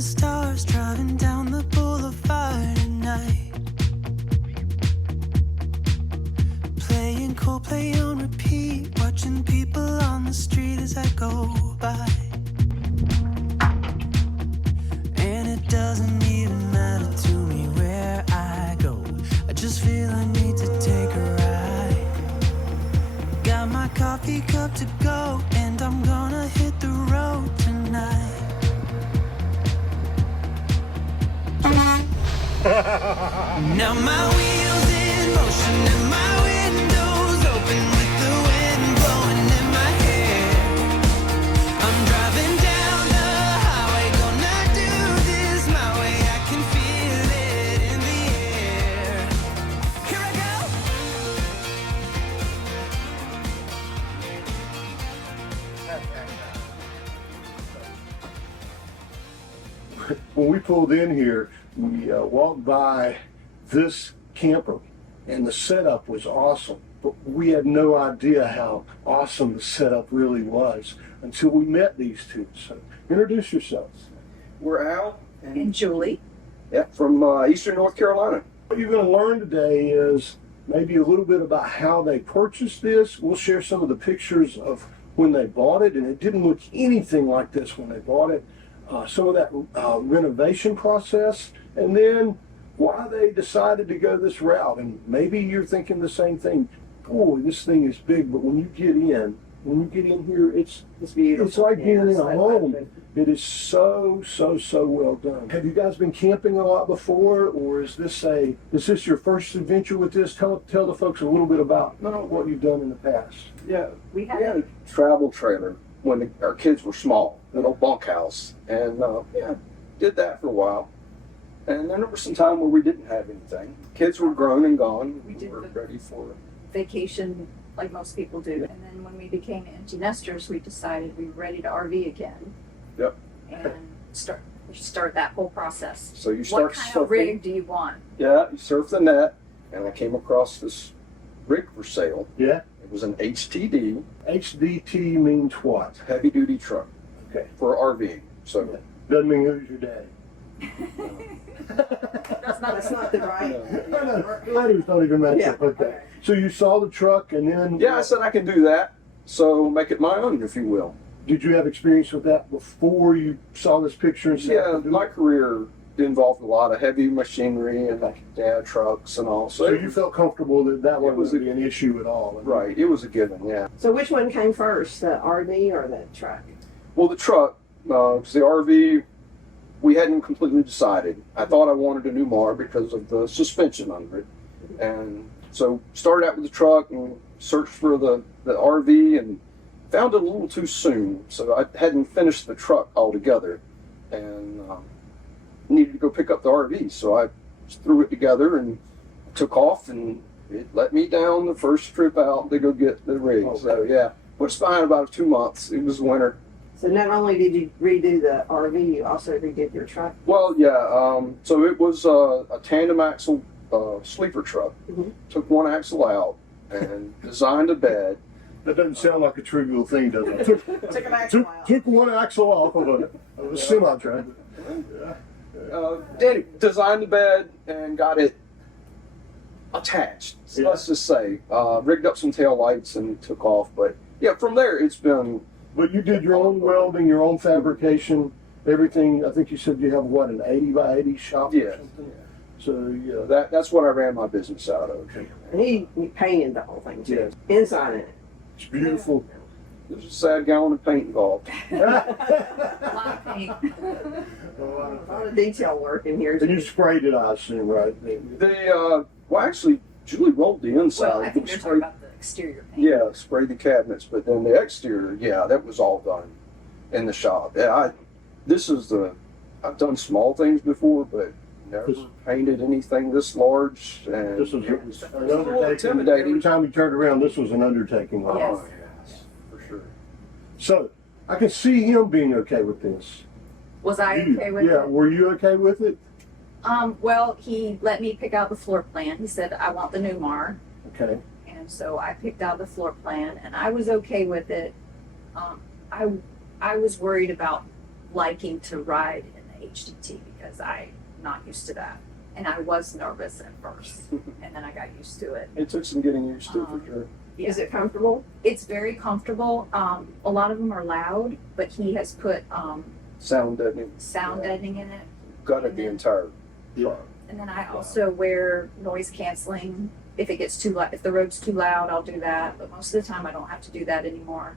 the stars, driving down the boulevard at night. Playing Coldplay on repeat, watching people on the street as I go by. And it doesn't even matter to me where I go, I just feel I need to take a ride. Got my coffee cup to go, and I'm gonna hit the road tonight. Now my wheels in motion and my windows open with the wind blowing in my hair. I'm driving down the highway, gonna do this my way. I can feel it in the air. Here I go. When we pulled in here, we walked by this camper, and the setup was awesome. But we had no idea how awesome the setup really was until we met these two. So introduce yourselves. We're Al And Julie. yeah, from Eastern North Carolina. What you're going to learn today is maybe a little bit about how they purchased this. We'll share some of the pictures of when they bought it, and it didn't look anything like this when they bought it. Some of that renovation process, and then why they decided to go this route. And maybe you're thinking the same thing. Boy, this thing is big, but when you get in here, it's beautiful. It's like being in a I home. love it. It is so well done. Have you guys been camping a lot before, or is this your first adventure with this? Tell the folks a little bit about what you've done in the past. Yeah, We had a travel trailer when our kids were small, an old bunkhouse, and did that for a while. And then there was some time where we didn't have anything. Kids were grown and gone. We did were the- ready for it. vacation like most people do. And then when we became empty nesters, we decided we were ready to RV again. Yep. And start that whole process. So you start What kind of surfing. rig do you want? Yeah, you surf the net, and I came across this rig for sale. Yeah. It was an HTD, HDT means what? heavy duty truck Okay. for RV. So Doesn't mean who's your dad. That's not the right. No, letters don't even match up. Okay. So you saw the truck, and then yeah, I said I can do that. So make it my own, if you will. did you have experience with that before you saw this picture and said, Yeah, my career involved a lot of heavy machinery and trucks and all. So you felt comfortable that wasn't was going to be an issue at all? Right, it was a given, yeah. So which one came first, the RV or the truck? Well, the truck, because the RV, we hadn't completely decided. I thought I wanted a Newmar because of the suspension under it. And so started out with the truck and searched for the RV and found it a little too soon. So I hadn't finished the truck altogether and needed to go pick up the RV. So I just threw it together and took off, and it let me down the first trip out to go get the rig. Oh, So yeah, put us behind about 2 months. It was winter. So not only did you redo the RV, you also redid your truck. Well, yeah. So it was a tandem axle sleeper truck. Mhm. Took one axle out and designed a bed. That doesn't sound like a trivial thing, does it? Took an axle out. Took one axle off of a semi-truck. Designed the bed and got it attached. So let's just say rigged up some tail lights and took off. But yeah, from there it's been. But you did your own welding, your own fabrication, everything. I think you said you have what, an 80 by 80 shop Yeah. or something? So yeah, That's what I ran my business out of. And he painted the whole thing too. Yeah. Inside it. it's beautiful. There's a sad gallon of paint involved. A lot of paint. A lot of detail work in here. And you sprayed it, I assume, right? Well, actually, Julie rolled the inside. Well, I think they're talking about the exterior paint. Yeah, sprayed the cabinets, but then the exterior, yeah, that was all done in the shop. Yeah, I've done small things before, but never painted anything this large. And This was it was an a little undertaking. intimidating. Every time you turned around, this was an undertaking. Oh, Yes. yes, for sure. So I can see him being okay with this. Was I okay with Yeah, it? were you okay with it? Well, he let me pick out the floor plan. He said, I want the Newmar. Okay. And so I picked out the floor plan and I was okay with it. I was worried about liking to ride in HDT because I'm not used to that. And I was nervous at first, and then I got used to it. It took some getting used to for sure. Is it comfortable? It's very comfortable. A lot of them are loud, but he has put Sound deadening. sound deadening in it. Gutted the entire Yeah. And then I also wear noise canceling. If it gets too loud, if the road's too loud, I'll do that. But most of the time, I don't have to do that anymore.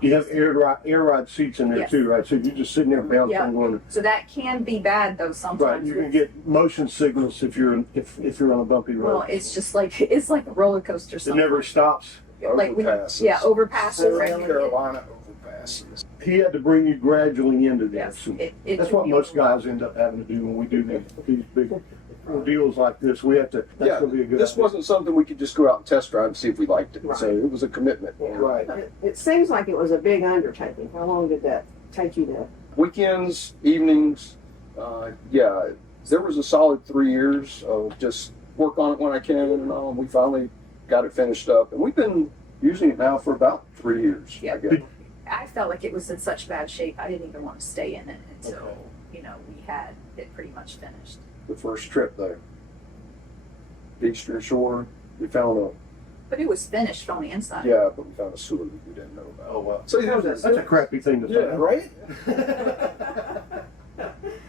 You have air ride seats in there Yes. too, right? So you're just sitting there bouncing Yeah. going. So that can be bad though Right, sometimes. you can get motion signals if you're on a bumpy road. Well, it's just like it's like a roller coaster. It never stops. Like when, Overpasses. yeah, overpasses. South Right? Carolina overpasses. He had to bring you gradually into Yes, this. And it that's took what me most a while. guys end up having to do when we do these big deals like this. We have to. That's Yeah, gonna be a good. this idea. wasn't something we could just go out and test drive and see if we liked it. Right. So it was a commitment. Right. It seems like it was a big undertaking. How long did that take you to? Weekends, evenings, yeah, there was a solid 3 years of just work on it when I can, and we finally got it finished up. And we've been using it now for about 3 years. Yeah. I guess. I felt like it was in such bad shape. I didn't even want to stay in it until Okay. we had it pretty much finished. The first trip though, Eastern Shore, we found a But it was finished on the inside. but we found a sewer that we didn't know about. Oh wow. So yeah, That's a crappy thing to yeah, say. right.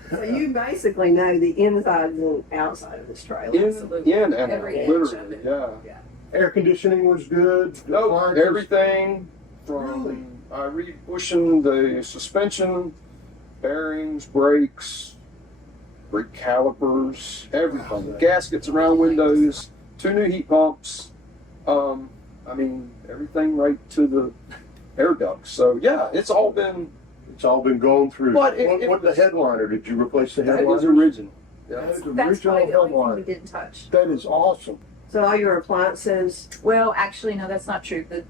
So you basically know the insides and outside of this trailer. Absolutely. In and out, Every inch of literally, it. yeah. Air conditioning was good. The No, appliances- everything from I re-pushing the suspension, bearings, brakes, brake calipers, everything. Gaskets around windows, 2 new heat pumps. I mean, everything right to the air ducts. So yeah, it's all been. It's all been going through. But it what the was- headliner? Did you replace the That headliner? is original. That Yeah. is the That's original probably the only thing we headliner. didn't touch. That is awesome. So all your appliances, Well, actually, no, that's not true. The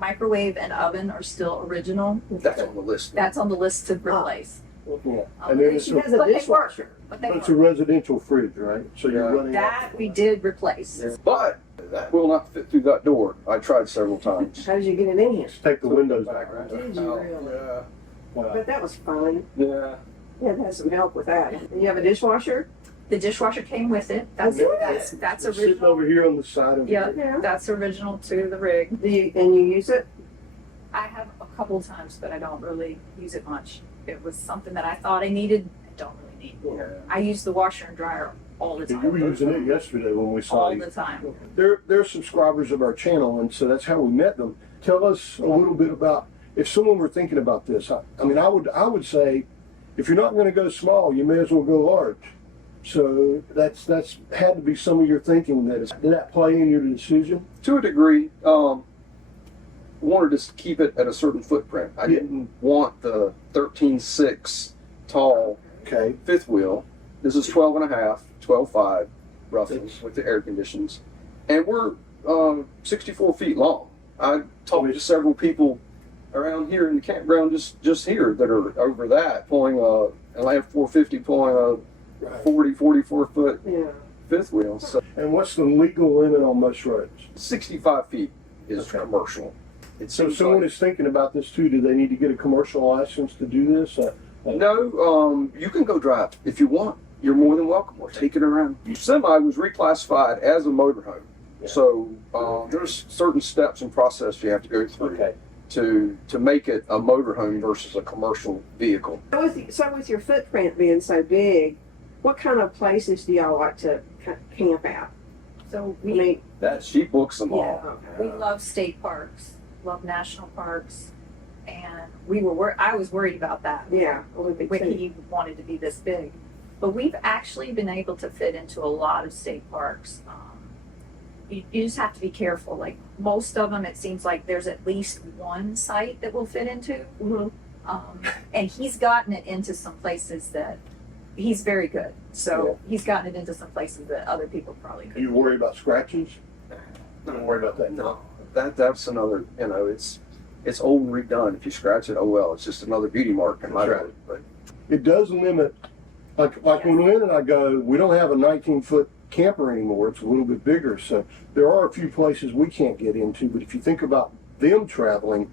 microwave and oven are still original. That's on the list. That's on the list to replace. Yeah. And then it's she has a, a But they work. dishwasher. But they it's a work. residential fridge, right? So you're Yeah. running. That we did replace. Yeah. But that will not fit through that door. I tried several times. How did you get it in here? Take the windows back, right? Did you really? Yeah. Wow. But that was fun. Yeah. You had to have some help with that. And you have a dishwasher? The dishwasher came with it. That's Oh, good. that's It's sitting original. over here on the side of Yeah, Yeah. that's original to the rig. Do you, and you use it? I have a couple times, but I don't really use it much. It was something that I thought I needed. I don't really need. Yeah. I use the washer and dryer all the You were time. using it yesterday when we saw All you. the time. They're subscribers of our channel, and so that's how we met them. Tell us a little bit about if someone were thinking about this. I mean, I would say, if you're not going to go small, you may as well go large. So that's had to be some of your thinking. Did that play in your decision? To a degree, wanted to keep it at a certain footprint. I Yeah. didn't want the 13.6 tall Okay. fifth wheel. This is 12 and a half, 12.5 roughly That's- with the air conditions. And we're 64 feet long. I talked to several people around here in the campground just here that are over that pulling a Land 450 pulling a 44 foot Yeah. fifth wheel. So And what's the legal limit on most roads? 65 feet is Okay. commercial. It So if seems someone like- is thinking about this too, do they need to get a commercial license to do this? No, you can go drive if you want. You're more than welcome. We'll take it around. Semi was reclassified as a motorhome. Yeah. So there's certain steps and process you have to go through Okay. to make it a motorhome versus a commercial vehicle. So with your footprint being so big, what kind of places do y'all like to camp at? So I mean, That she books them Yeah. all. we love state parks, love national parks, and I was worried about that. yeah, Olympic When too. he wanted to be this big. But we've actually been able to fit into a lot of state parks. You just have to be careful. Like most of them, it seems like there's at least one site that we'll fit into. Mhm. And he's gotten it into some places that he's very good. So he's gotten it into some places that other people probably Do you couldn't. worry about scratches? Don't worry about that. No, that's another. It's old and redone. If you scratch it, oh well. It's just another beauty mark in my That's right. book. But It does limit, like when Lynn and I go, we don't have a 19-foot camper anymore. It's a little bit bigger. So there are a few places we can't get into. But if you think about them traveling,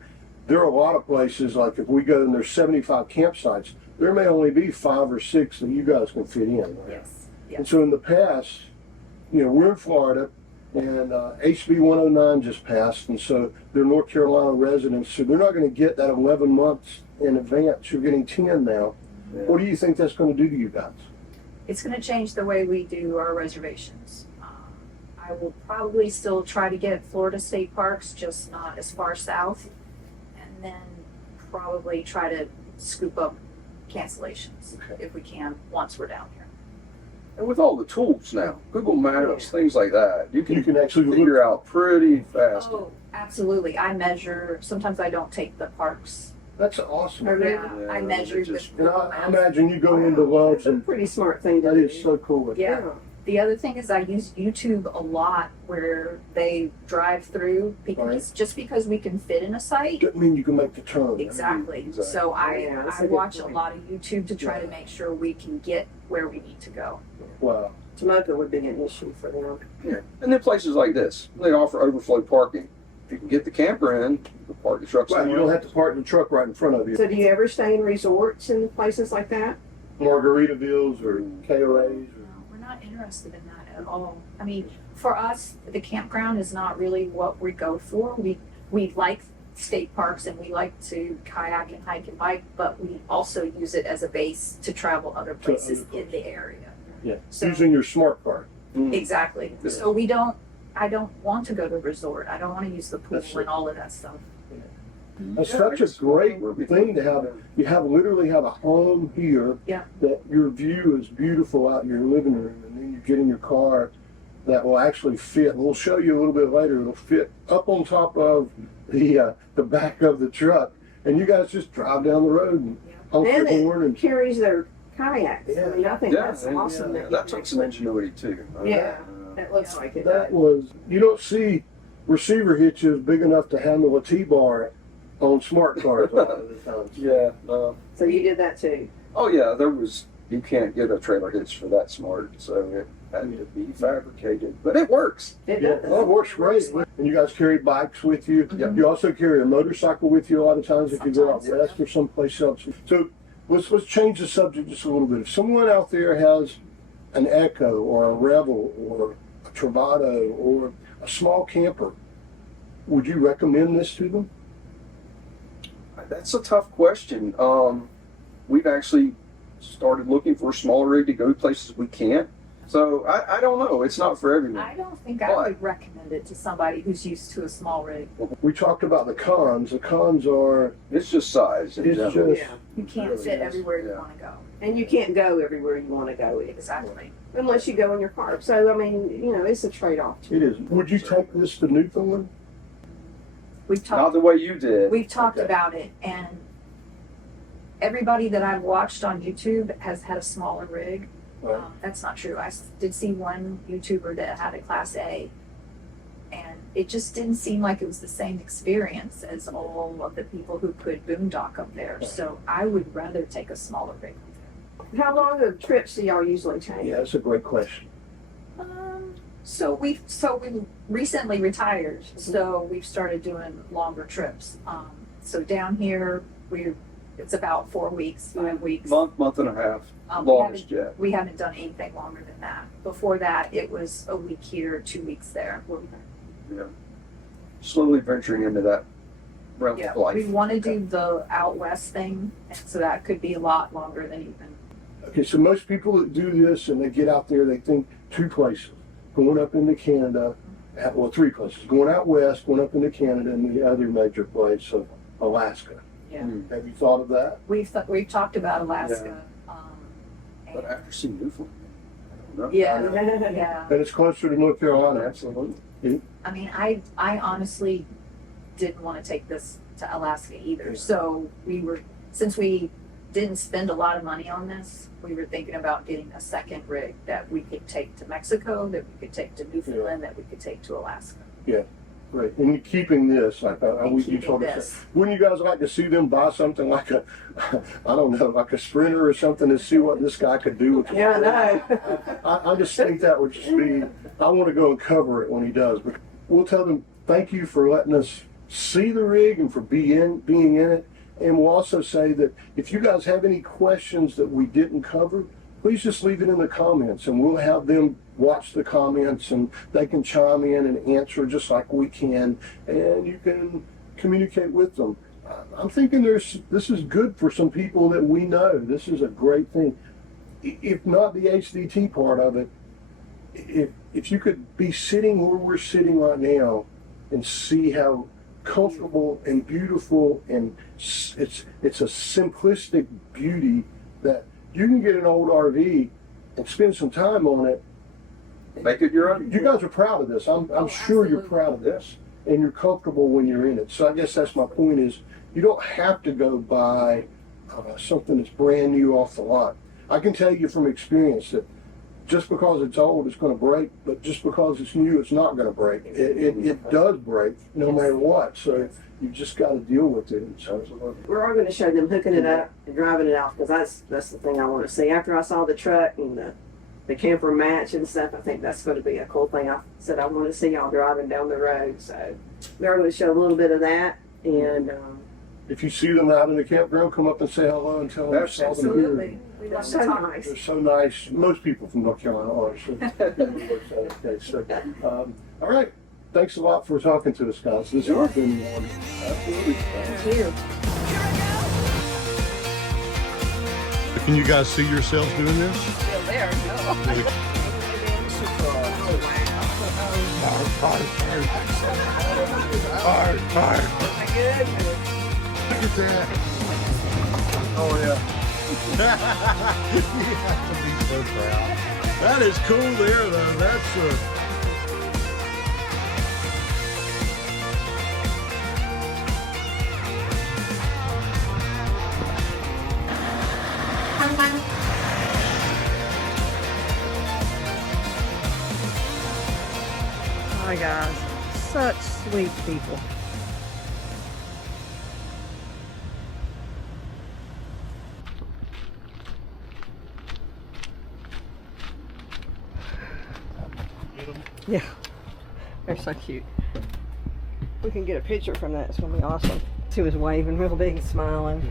there are a lot of places, like if we go and there's 75 campsites, there may only be 5 or 6 that you guys can fit in. Right? Yes. And Yes. so in the past, we're in Florida, and HB 109 just passed, and so they're North Carolina residents, so they're not going to get that 11 months in advance. You're getting 10 now. Yeah. What do you think that's going to do to you guys? It's going to change the way we do our reservations. I will probably still try to get Florida state parks, just not as far south, and then probably try to scoop up cancellations Okay. if we can once we're down here. And with all the tools now, Google Maps, things like that, you You can actually figure look. out pretty fast. Oh, absolutely. I measure. Sometimes I don't take the parks. That's awesome. Oh, really? Yeah, I measured just- with And Google I Maps. imagine you go into Love's, That's a and pretty smart thing to that do. is so cool. Yeah. The other thing is I use YouTube a lot where they drive through because just because we can fit in a site. Doesn't mean you can make the turn. Exactly. Exactly. So Yeah, that's a I good watch a point. lot of YouTube to try to Yeah. make sure we can get where we need to go. Wow. Tomoka would be an issue for them. Yeah. And then places like this, they offer overflow parking. If you can get the camper in, you can park the truck Well, you somewhere. don't have to park the truck right in front of you. So do you ever stay in resorts and places like that? Margaritavilles or KOAs. No, we're not interested in that at all. I mean, for us, the campground is not really what we go for. We like state parks and we like to kayak and hike and bike, but we also use it as a base to travel other places in the area. Yeah. So- Using your smart card. Mm. Exactly. Yeah. So I don't want to go to a resort. I don't want to use the pool That's and all of that stuff. That's Yeah, such I a guess great we'll be- thing to have. You literally have a home here. Yeah. That your view is beautiful out in your living room, and then you get in your car that will actually fit. And we'll show you a little bit later. It'll fit up on top of the back of the truck, and you guys just drive down the road and honk your And horn it and. carries their kayaks. Yeah. I mean, I think Yeah, that's and- awesome. yeah, you that can took some actually- ingenuity too. Yeah. That looks like it. That was, you don't see receiver hitches big enough to handle a T-bar on smart cars a lot of the times. Yeah. So you did that too. Oh yeah, you can't get a trailer hitch for that smart, so it had to be fabricated, but it works. It Yeah, does. that works great. And you guys carry bikes with you. Yep. You also carry a motorcycle with you a lot of times if you go out Sometimes, west or someplace else. So let's change the subject just a little bit. If someone out there has an Echo or a Rebel or a Travado or a small camper, would you recommend this to them? That's a tough question. We've actually started looking for a smaller rig to go places we can't. So I don't know. It's not for everyone. I don't think I would recommend it to somebody who's used to a small rig. We talked about the cons. The cons are It's just size. in it's general. just Yeah. You can't Really fit is, everywhere you yeah. want to go. And you can't go everywhere you want to go either. Exactly. Unless you go in your car. So, I mean, it's a trade-off. too. it is. Would you take this to Newfoundland? We've Not talked. the way you did. We've talked Okay. about it, and everybody that I've watched on YouTube has had a smaller rig. Right. That's not true. Did see one YouTuber that had a Class A, and it just didn't seem like it was the same experience as all of the people who could boondock up there. So I would rather take a smaller rig. How long of trips do y'all usually take? Yeah, that's a great question. So we recently retired, so we've started doing longer trips. So down here it's about 4 weeks, 5 weeks. month and a half, We longest yet. We haven't done anything longer than that. Before that, it was a week here, 2 weeks there. Yeah. Slowly venturing into that realm Yeah, of life. we want to do the out west thing, and so that could be a lot longer than even. Okay, so most people that do this and they get out there, they think 2 places. Going up into Canada, well, 3 places. Going out west, going up into Canada, and the other major place of Alaska. Yeah. Mm. Have you thought of that? We've talked about Alaska. But after seeing Newfoundland, I don't know. Yeah, yeah. And it's closer to North Carolina. Absolutely. I mean, I honestly didn't want to take this to Alaska either. So since we didn't spend a lot of money on this, we were thinking about getting a second rig that we could take to Mexico, that we could take to Newfoundland, that we could take to Alaska. Right, and you're keeping this, like And you keeping told us. this. Wouldn't you guys like to see them buy something like I don't know, like a Sprinter or something to see what this guy could do with it? Yeah, I know. I just think that would just be, I want to go and cover it when he does, but we'll tell them, thank you for letting us see the rig and for being in it. And we'll also say that if you guys have any questions that we didn't cover, please just leave it in the comments and we'll have them watch the comments and they can chime in and answer just like we can, and you can communicate with them. I'm thinking this is good for some people that we know. This is a great thing. If not the HDT part of it, if you could be sitting where we're sitting right now and see how comfortable and beautiful, and it's a simplistic beauty that you can get an old RV and spend some time on it. Make it your own. You guys are proud of this. I'm sure you're absolutely. proud of this, and you're comfortable when you're in it. So I guess that's my point, is you don't have to go buy something that's brand new off the lot. I can tell you from experience that just because it's old, it's going to break, but just because it's new, it's not going to break. It does break no matter what. So you just got to deal with it. So We're all going to show them hooking it up and driving it out, because that's the thing I want to see. After I saw the truck and the camper match and stuff, I think that's going to be a cool thing. I said I want to see y'all driving down the road. So we are going to show a little bit of that. And if you see them out in the campground, come up and say hello and tell them you saw them here. Absolutely. We they're love to so talk. nice. They're so nice. Most people from North Carolina are. So okay. So, all right. Thanks a lot for talking to us, guys. This has been absolutely fun. Thank you. Can you guys see yourselves doing this? Look at that. Oh yeah. You have to be so proud. That is cool there, though. That's Hi guys, such sweet people. Yeah, they're so cute. We can get a picture from that. It's gonna be awesome. She was waving real big and smiling.